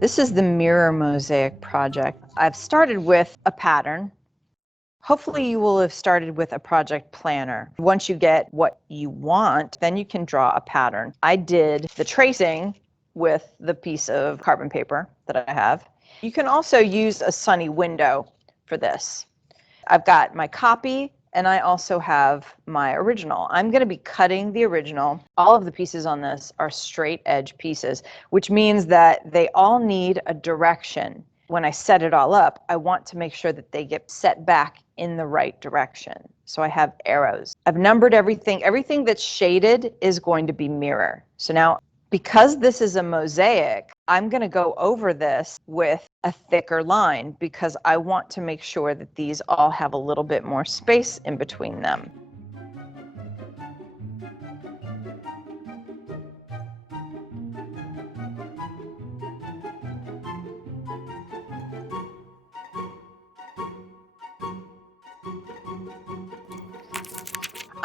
This is the mirror mosaic project. I've started with a pattern. Hopefully you will have started with a project planner. Once you get what you want, then you can draw a pattern. I did the tracing with the piece of carbon paper that I have. You can also use a sunny window for this. I've got my copy and I also have my original. I'm going to be cutting the original. All of the pieces on this are straight edge pieces, which means that they all need a direction. When I set it all up, I want to make sure that they get set back in the right direction. So I have arrows. I've numbered everything. Everything that's shaded is going to be mirror. So now, because this is a mosaic, I'm going to go over this with a thicker line because I want to make sure that these all have a little bit more space in between them.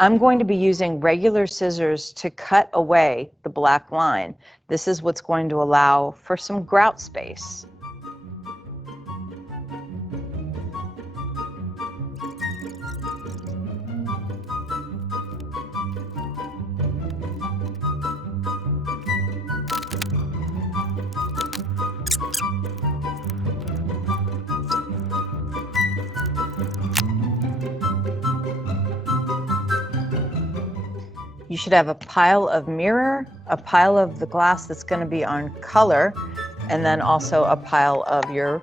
I'm going to be using regular scissors to cut away the black line. This is what's going to allow for some grout space. You should have a pile of mirror, a pile of the glass that's going to be on color, and then also a pile of your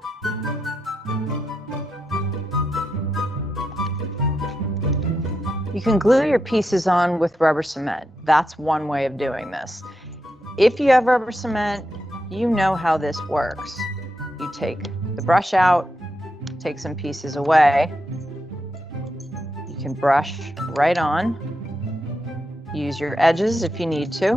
You can glue your pieces on with rubber cement. That's one way of doing this. If you have rubber cement, you know how this works. You take the brush out, take some pieces away. You can brush right on. Use your edges if you need to.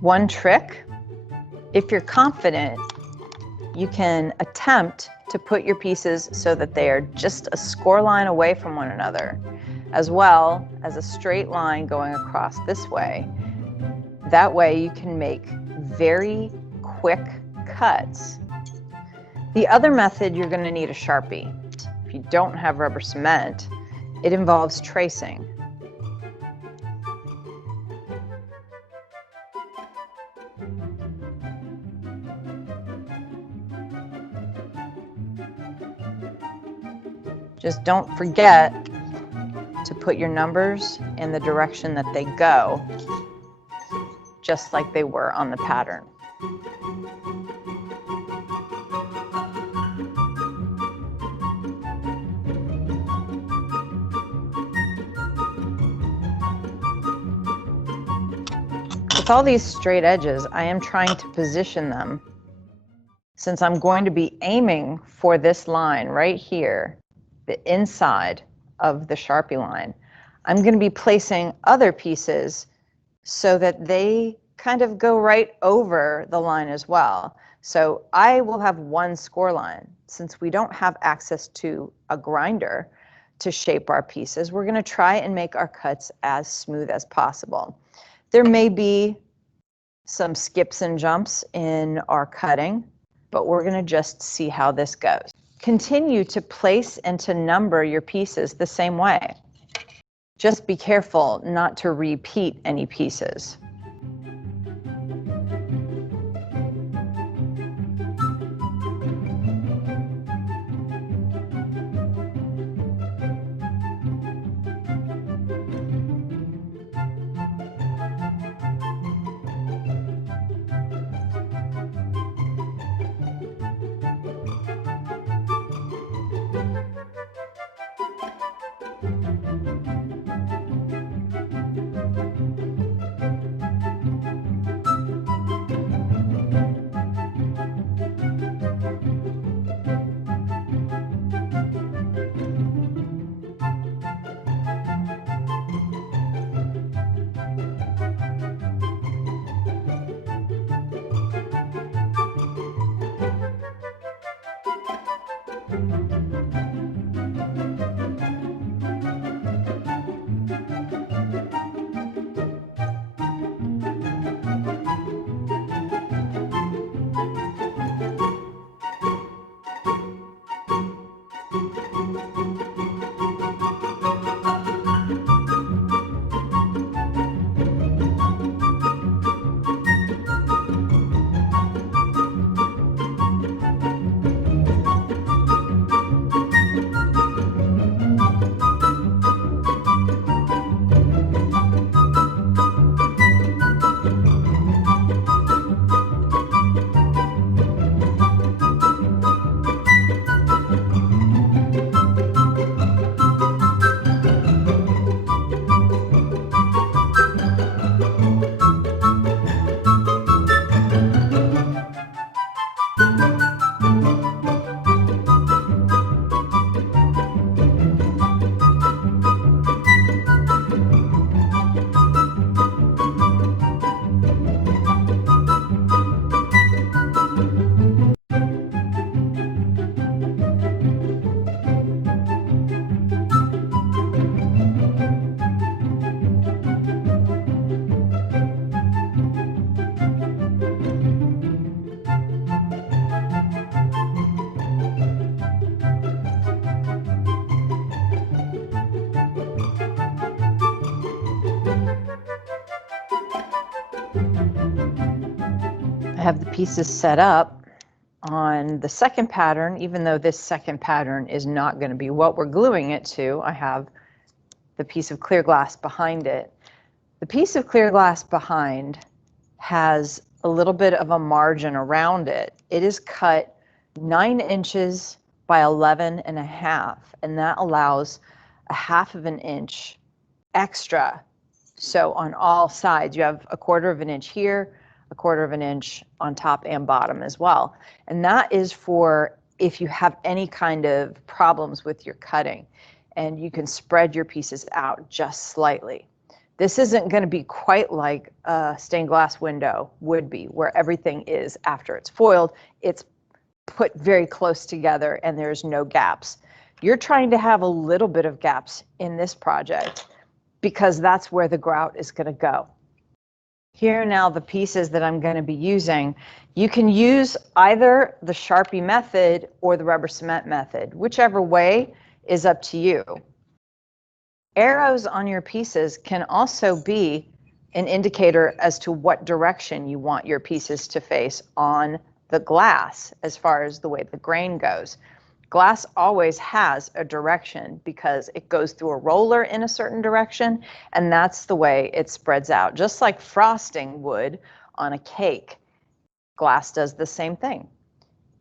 One trick, if you're confident, you can attempt to put your pieces so that they are just a score line away from one another, as well as a straight line going across this way. That way you can make very quick cuts. The other method, you're going to need a Sharpie. If you don't have rubber cement, it involves tracing. Just don't forget to put your numbers in the direction that they go, just like they were on the pattern. With all these straight edges, I am trying to position them. Since I'm going to be aiming for this line right here, the inside of the Sharpie line, I'm going to be placing other pieces so that they kind of go right over the line as well. So I will have one score line. Since we don't have access to a grinder to shape our pieces, we're going to try and make our cuts as smooth as possible. There may be some skips and jumps in our cutting, but we're going to just see how this goes. Continue to place and to number your pieces the same way. Just be careful not to repeat any pieces. I have the pieces set up on the second pattern, even though this second pattern is not going to be what we're gluing it to. I have the piece of clear glass behind it. The piece of clear glass behind has a little bit of a margin around it. It is cut 9 inches by 11.5, and that allows a 1/2 of an inch extra. So on all sides, you have 1/4 of an inch here, 1/4 of an inch on top and bottom as well. And that is for if you have any kind of problems with your cutting, and you can spread your pieces out just slightly. This isn't going to be quite like a stained glass window would be, where everything is, after it's foiled, it's put very close together and there's no gaps. You're trying to have a little bit of gaps in this project because that's where the grout is going to go. Here are now the pieces that I'm going to be using. You can use either the Sharpie method or the rubber cement method, whichever way is up to you. Arrows on your pieces can also be an indicator as to what direction you want your pieces to face on the glass as far as the way the grain goes. Glass always has a direction because it goes through a roller in a certain direction, and that's the way it spreads out, just like frosting would on a cake. Glass does the same thing.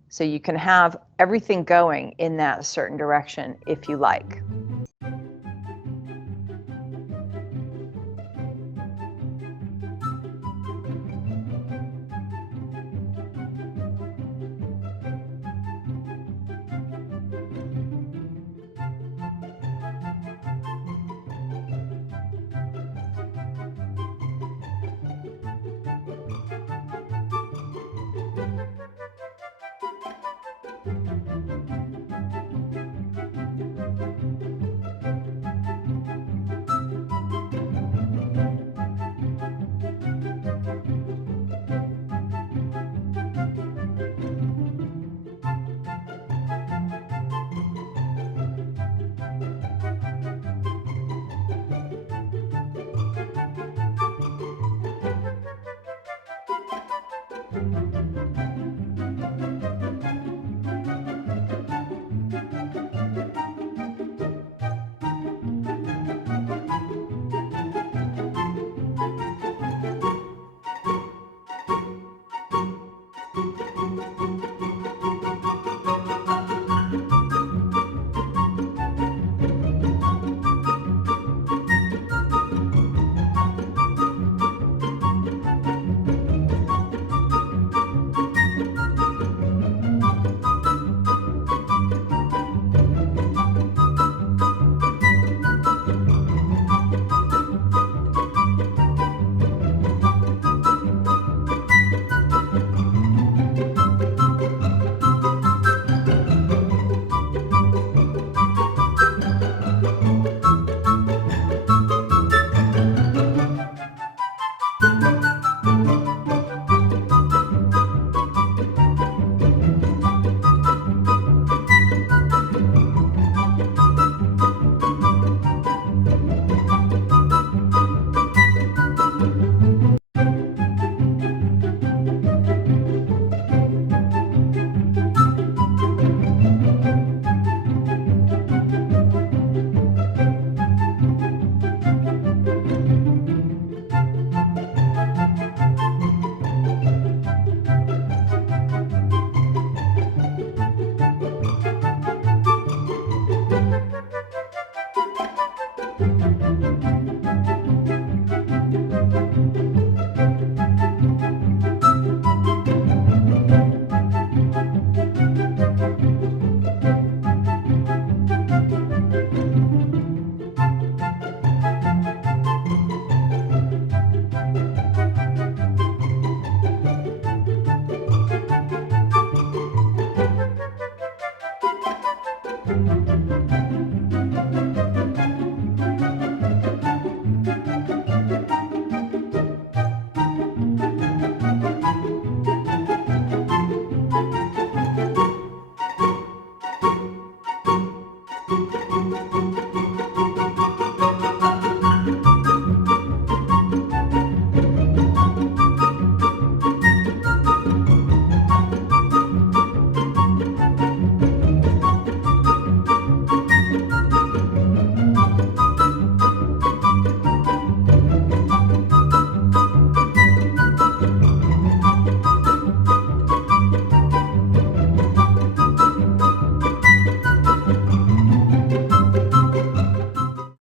So you can have everything going in that certain direction if you like.